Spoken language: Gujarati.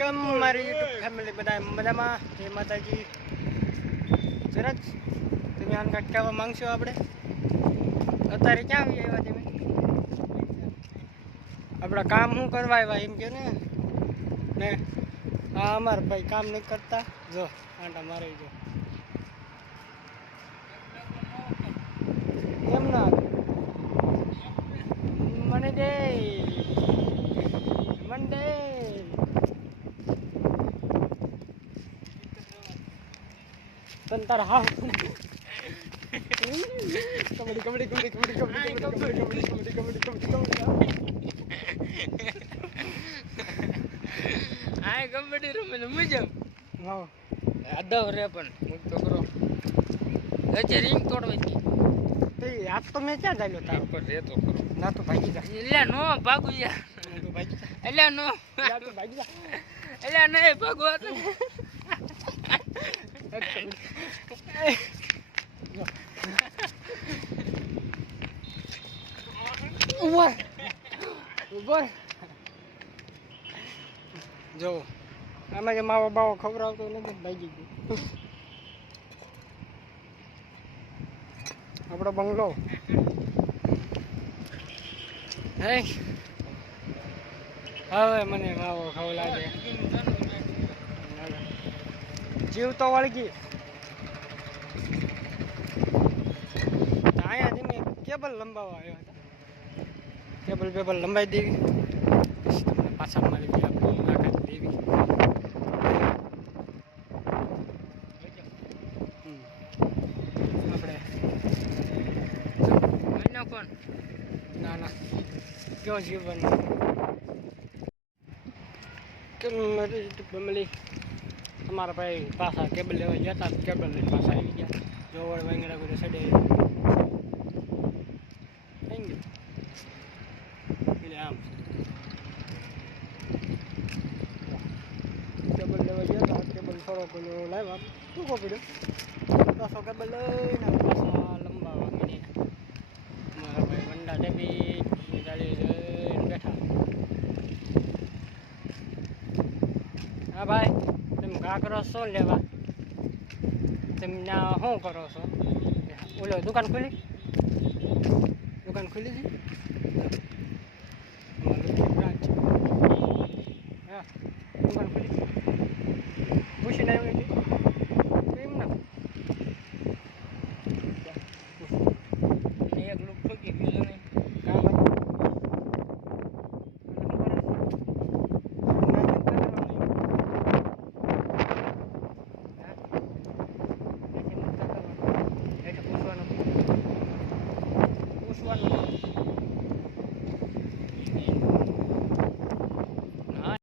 વેલકમ મારી યુટ્યુબ ફેમિલી બધા મજામાં જય માતાજી સરસ તમે આને કાંઈક કહેવા માંગશો આપણે અત્યારે ક્યાં આવી આવ્યા તમે આપણા કામ શું કરવા આવ્યા એમ કે ને હા અમારા ભાઈ કામ નહીં કરતા જો આંટા મારે જો કેમ ના મને દે મંડે તન તાર હા કબડ્ડી કબડ્ડી કબડ્ડી કબડ્ડી કબડ્ડી કબડ્ડી કબડ્ડી કબડ્ડી આ કબડ્ડી રમે મજા હા આદવ રે પણ મુક તો કરો હજે રિંગ તોડવાની તે આજ તો મેં ક્યાં ચાલ્યો તાર ઉપર રે તો કરો ના તો ભાગી જા એટલે નો ભાગુ યાર તું ભાગી જા એટલે નો યા તું ભાગી જા એટલે નહીં ભાગવા તો ઉભર ઉભર જો આમાં જે માવો બાવો ખવડાવતો નથી ભાગી ગયું આપણો બંગલો હે હવે મને માવો ખવડાવે જીવ તો વળગી અહીંયાથી મેં કેબલ લંબાવવા આવ્યા હતા કેબલ બેબલ લંબાઈ દેવી પછી તમને પાછા મારી દઈએ આપણે મુલાકાત દેવી આપણે કોણ ના ના કેવો જીવન કેમ મારી ફેમિલી તમારા ભાઈ પાછા કેબલ લેવા ગયા હતા કેબલ લઈને પાછા આવી ગયા જોવડ વાંગડા કોઈ સડે થઈ ગયું એટલે આમ કેબલ લેવા ગયા હતા કેબલ થોડો પેલો લાવ્યા ટૂંકો પડ્યો પાછો કેબલ લઈને પાછા લંબાવા મીડીને મારા ભાઈ વંડા દેવી ગાડી લઈને બેઠા હા ભાઈ તમે ઘા કરો છો લેવા તમે શું કરો છો ઓલો દુકાન ખુલી છે બ્રાન્ચ હા દુકાન ખુલી પૂછીને આવ્યું કેમ ના એક લોક ઠોકી ગયો નહીં કા ભાઈ પૂછવાનું